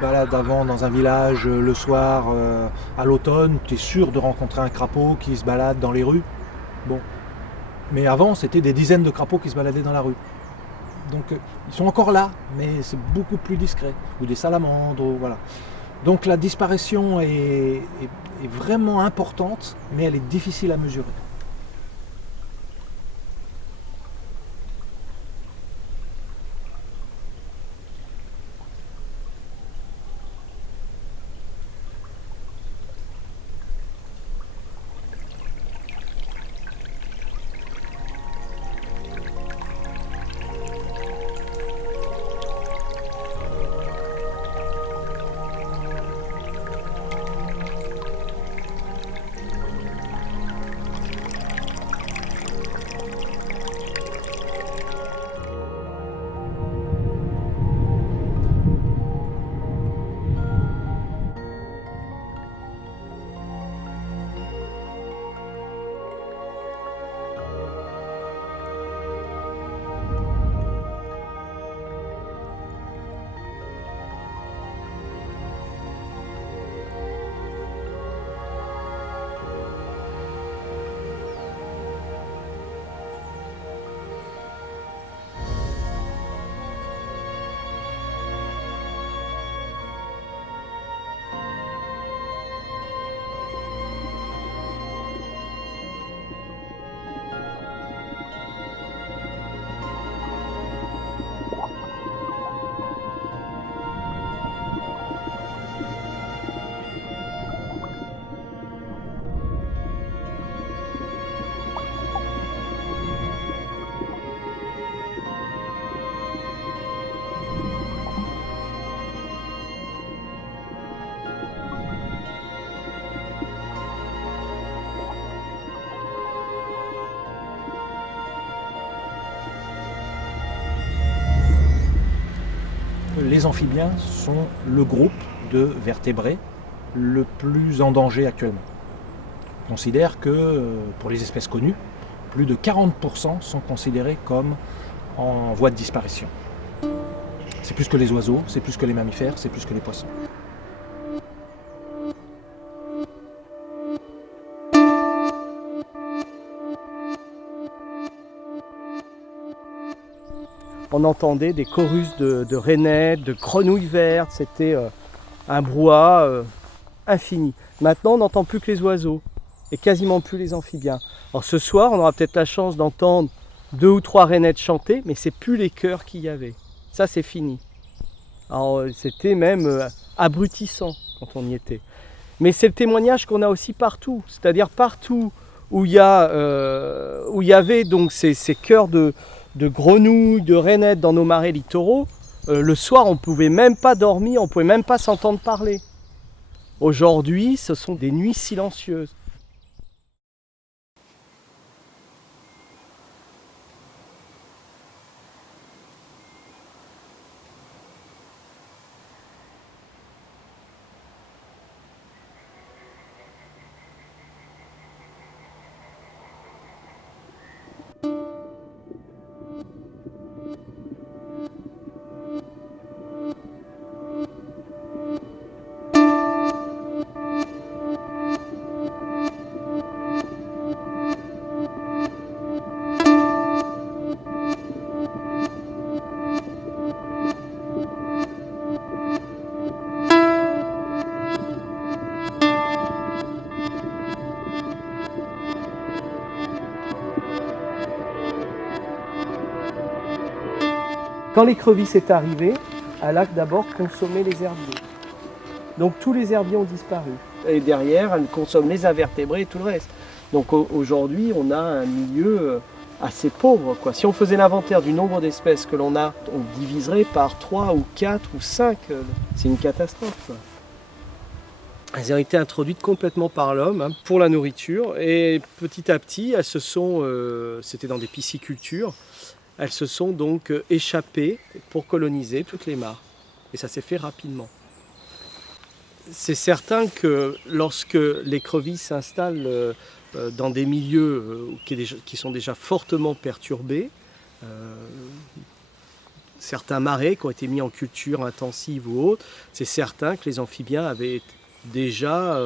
balades avant dans un village le soir à l'automne, tu es sûr de rencontrer un crapaud qui se balade dans les rues. Bon. Mais avant, c'était des dizaines de crapauds qui se baladaient dans la rue. Donc ils sont encore là, mais c'est beaucoup plus discret. Ou des salamandres, voilà. Donc la disparition est vraiment importante, mais elle est difficile à mesurer. Les amphibiens sont le groupe de vertébrés le plus en danger actuellement. On considère que, pour les espèces connues, plus de 40% sont considérés comme en voie de disparition. C'est plus que les oiseaux, c'est plus que les mammifères, c'est plus que les poissons. On entendait des chorus de rainettes, de grenouilles vertes, c'était un brouhaha infini. Maintenant, on n'entend plus que les oiseaux et quasiment plus les amphibiens. Alors ce soir, on aura peut-être la chance d'entendre 2 ou 3 rainettes chanter, mais c'est plus les chœurs qu'il y avait. Ça, c'est fini. Alors c'était même abrutissant quand on y était. Mais c'est le témoignage qu'on a aussi partout, c'est-à-dire partout où il y avait donc ces chœurs de grenouilles, de rainettes dans nos marais littoraux, le soir on ne pouvait même pas dormir, on ne pouvait même pas s'entendre parler. Aujourd'hui, ce sont des nuits silencieuses. Quand l'écrevisse est arrivée, elle a d'abord consommé les herbiers. Donc tous les herbiers ont disparu. Et derrière, elle consomme les invertébrés et tout le reste. Donc aujourd'hui, on a un milieu assez pauvre, quoi. Si on faisait l'inventaire du nombre d'espèces que l'on a, on diviserait par 3 ou 4 ou 5. C'est une catastrophe, quoi. Elles ont été introduites complètement par l'homme pour la nourriture. Et petit à petit, elles se sont, c'était dans des piscicultures, elles se sont donc échappées pour coloniser toutes les mares. Et ça s'est fait rapidement. C'est certain que lorsque l'écrevisse s'installe dans des milieux qui sont déjà fortement perturbés, certains marais qui ont été mis en culture intensive ou autre, c'est certain que les amphibiens avaient déjà,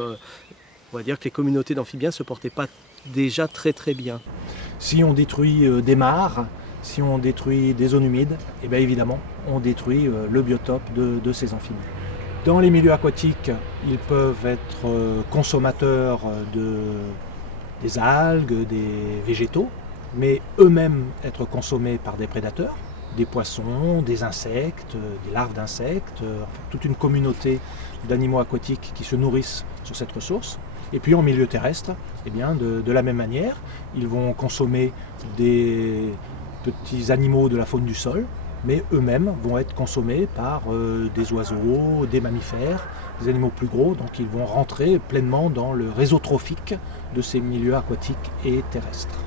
on va dire que les communautés d'amphibiens ne se portaient pas déjà très très bien. Si on détruit des mares, si on détruit des zones humides, et bien évidemment, on détruit le biotope de ces amphibiens. Dans les milieux aquatiques, ils peuvent être consommateurs des algues, des végétaux, mais eux-mêmes être consommés par des prédateurs, des poissons, des insectes, des larves d'insectes, enfin, toute une communauté d'animaux aquatiques qui se nourrissent sur cette ressource. Et puis en milieu terrestre, eh bien, de la même manière, ils vont consommer des petits animaux de la faune du sol, mais eux-mêmes vont être consommés par des oiseaux, des mammifères, des animaux plus gros, donc ils vont rentrer pleinement dans le réseau trophique de ces milieux aquatiques et terrestres.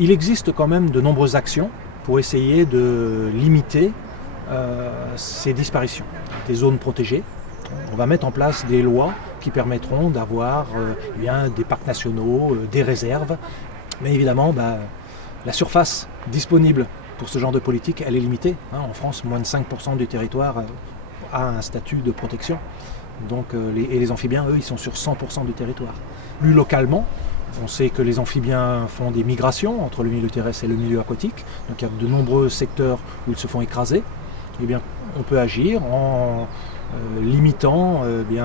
Il existe quand même de nombreuses actions pour essayer de limiter ces disparitions. Des zones protégées. On va mettre en place des lois qui permettront d'avoir des parcs nationaux, des réserves. Mais évidemment, la surface disponible pour ce genre de politique, elle est limitée. En France, moins de 5% du territoire a un statut de protection. Donc, les amphibiens, eux, ils sont sur 100% du territoire. Plus localement, on sait que les amphibiens font des migrations entre le milieu terrestre et le milieu aquatique. Donc il y a de nombreux secteurs où ils se font écraser. Eh bien, on peut agir en limitant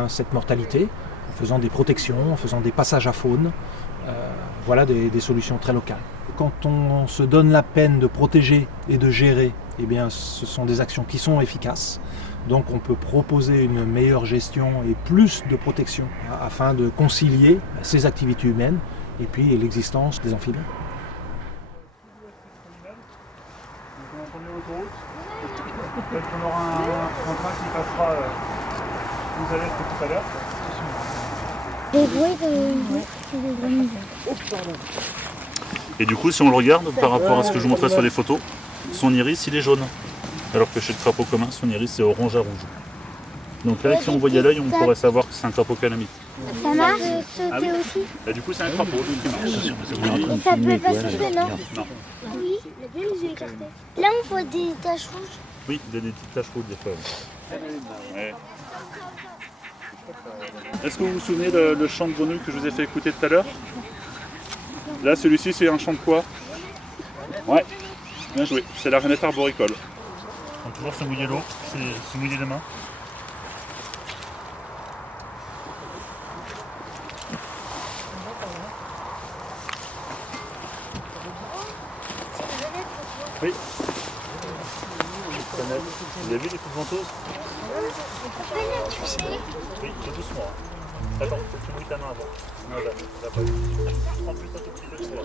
cette mortalité, en faisant des protections, en faisant des passages à faune. Voilà des solutions très locales. Quand on se donne la peine de protéger et de gérer, eh bien, ce sont des actions qui sont efficaces. Donc on peut proposer une meilleure gestion et plus de protection afin de concilier ces activités humaines et puis l'existence des amphibiens. Peut-être qu'on aura un train qui passera vous allez tout à l'heure. Des bruits de grenouilles. Et du coup, si on le regarde par rapport à ce que je vous montrais sur les photos, son iris il est jaune. Alors que chez le crapaud commun, son iris c'est orange à rouge. Donc là, si on voyait l'œil, on pourrait savoir que c'est un crapaud calamite. Ça marche de sauter aussi? Et du coup, c'est un crapaud qui marche. Et ça peut pas sauter, non? Non. Oui, bien les yeux écartés. Là, on voit des taches rouges. Oui, il y a des petites taches rouges des fois. Ouais. Est-ce que vous vous souvenez le chant de grenouille que je vous ai fait écouter tout à l'heure? Là, celui-ci, c'est un chant de quoi? Ouais, bien joué. C'est la rainette arboricole. On peut toujours se mouiller l'eau, se mouiller les mains. Oui. Vous avez vu les petites ventouses? Oui, tout doucement. Hein. Attends, faut que tu mouilles ta main avant. Non, là pas. Prends plus un tout petit peu de soin.